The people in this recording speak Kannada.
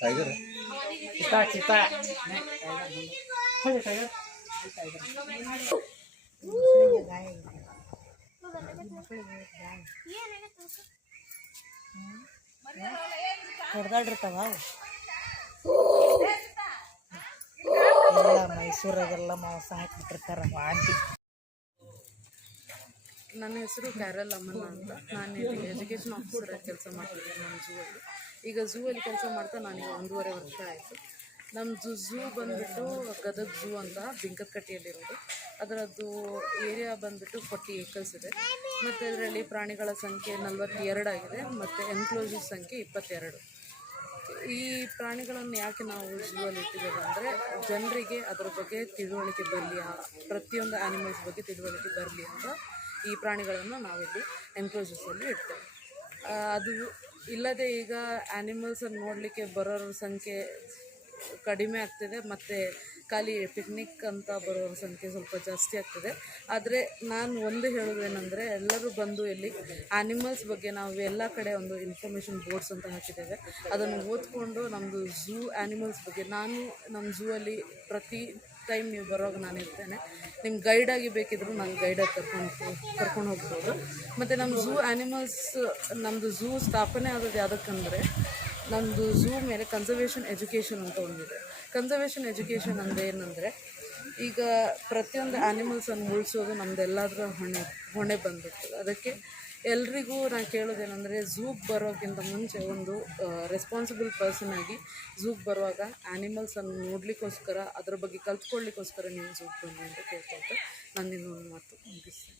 टाइगर चिता चिता टाइगर ಹೊಡೆದಾಡಿರ್ತಾವ ಮೈಸೂರಾಗೆಲ್ಲ ಮಾಂಸ ಹಾಕಿಬಿಟ್ಟಿರ್ತಾರ ವಾಂತಿ. ನನ್ನ ಹೆಸರು ಕ್ಯಾರಲ್ ಅಮ್ಮಣ್ಣ ಅಂತ. ನಾನು ಇಲ್ಲಿ ಎಜುಕೇಷನ್ ಆಫೀಸರ್ ಆಗಿ ಕೆಲಸ ಮಾಡ್ತಿದ್ದೀನಿ ನಮ್ಮ ಝೂವಲ್ಲಿ. ಈಗ ಝೂವಲ್ಲಿ ಕೆಲಸ ಮಾಡ್ತಾ ನನಗೆ 1.5 ವರ್ಷ ಆಯಿತು. ನಮ್ಮದು ಝೂ ಬಂದುಬಿಟ್ಟು ಗದಗ ಝೂ ಅಂತ ಬಿಂಕದಕಟ್ಟಿಯಲ್ಲಿರೋದು. ಅದರದ್ದು ಏರಿಯಾ ಬಂದುಬಿಟ್ಟು 40 acres ಇದೆ. ಮತ್ತು ಅದರಲ್ಲಿ ಪ್ರಾಣಿಗಳ ಸಂಖ್ಯೆ 42 ಆಗಿದೆ ಮತ್ತು ಎನ್ಕ್ಲೋಜರ್ ಸಂಖ್ಯೆ 22. ಈ ಪ್ರಾಣಿಗಳನ್ನು ಯಾಕೆ ನಾವು ಝೂವಲ್ಲಿ ಇಟ್ಟಿದ್ದೇವೆ ಅಂದರೆ ಜನರಿಗೆ ಅದರ ಬಗ್ಗೆ ತಿಳುವಳಿಕೆ ಬರಲಿ, ಪ್ರತಿಯೊಂದು ಆ್ಯನಿಮಲ್ಸ್ ಬಗ್ಗೆ ತಿಳುವಳಿಕೆ ಬರಲಿ ಅಂತ ಈ ಪ್ರಾಣಿಗಳನ್ನು ನಾವಿಲ್ಲಿ ಎನ್ಕ್ಲೋಜರ್ಸಲ್ಲಿ ಇಡ್ತೇವೆ. ಅದು ಇಲ್ಲದೆ ಈಗ ಆ್ಯನಿಮಲ್ಸನ್ನು ನೋಡಲಿಕ್ಕೆ ಬರೋರ ಸಂಖ್ಯೆ ಕಡಿಮೆ ಆಗ್ತಿದೆ ಮತ್ತು ಖಾಲಿ ಪಿಕ್ನಿಕ್ ಅಂತ ಬರೋರ ಸಂಖ್ಯೆ ಸ್ವಲ್ಪ ಜಾಸ್ತಿ ಆಗ್ತಿದೆ. ಆದರೆ ನಾನು ಒಂದು ಹೇಳೋದೇನೆಂದರೆ ಎಲ್ಲರೂ ಬಂದು ಇಲ್ಲಿ ಆ್ಯನಿಮಲ್ಸ್ ಬಗ್ಗೆ ನಾವು ಎಲ್ಲ ಕಡೆ ಒಂದು ಇನ್ಫಾರ್ಮೇಷನ್ ಬೋರ್ಡ್ಸ್ ಅಂತ ಹಾಕಿದ್ದೇವೆ. ಅದನ್ನು ಓದ್ಕೊಂಡು ನಮ್ಮದು ಝೂ ಆ್ಯನಿಮಲ್ಸ್ ಬಗ್ಗೆ ನಾನು ನಮ್ಮ ಝೂವಲ್ಲಿ ಪ್ರತಿ ಟೈಮ್ ನೀವು ಬರೋವಾಗ ನಾನು ಇರ್ತೇನೆ. ನಿಮ್ಗೆ ಗೈಡಾಗಿ ಬೇಕಿದ್ದರೂ ನಾನು ಗೈಡಾಗಿ ಕರ್ಕೊಂಡು ಹೋಗ್ಬೋದು. ಮತ್ತು ನಮ್ಮ ಝೂ ಆ್ಯನಿಮಲ್ಸ್ ನಮ್ಮದು ಝೂ ಸ್ಥಾಪನೆ ಆಗೋದು ಯಾವುದಕ್ಕಂದರೆ ನಮ್ಮದು ಝೂ ಮೇಲೆ ಕನ್ಸರ್ವೇಷನ್ ಎಜುಕೇಷನ್ ಅಂತ ಒಂದಿದೆ. ಕನ್ಸರ್ವೇಷನ್ ಎಜುಕೇಷನ್ ಅಂದರೆ ಏನಂದರೆ ಈಗ ಪ್ರತಿಯೊಂದು ಆ್ಯನಿಮಲ್ಸನ್ನು ಉಳಿಸೋದು ನಮ್ಮದೆಲ್ಲದರ ಹೊಣೆ ಬಂದುಬಿಡ್ತದೆ. ಅದಕ್ಕೆ ಎಲ್ರಿಗೂ ನಾನು ಕೇಳೋದೇನೆಂದರೆ ಝೂಗೆ ಬರೋಕ್ಕಿಂತ ಮುಂಚೆ ಒಂದು ರೆಸ್ಪಾನ್ಸಿಬಲ್ ಪರ್ಸನ್ ಆಗಿ ಝೂಗೆ ಬರುವಾಗ ಆ್ಯನಿಮಲ್ಸನ್ನು ನೋಡಲಿಕ್ಕೋಸ್ಕರ ಅದರ ಬಗ್ಗೆ ಕಲ್ತ್ಕೊಳ್ಳಿಕ್ಕೋಸ್ಕರ ನೀವು ಝೂಗೆ ಬನ್ನಿ ಅಂತ ಕೇಳ್ಕೊಳ್ತಾ ನಾನು ಇನ್ನೊಂದು ಮಾತು ಮುಗಿಸ್ತೀನಿ.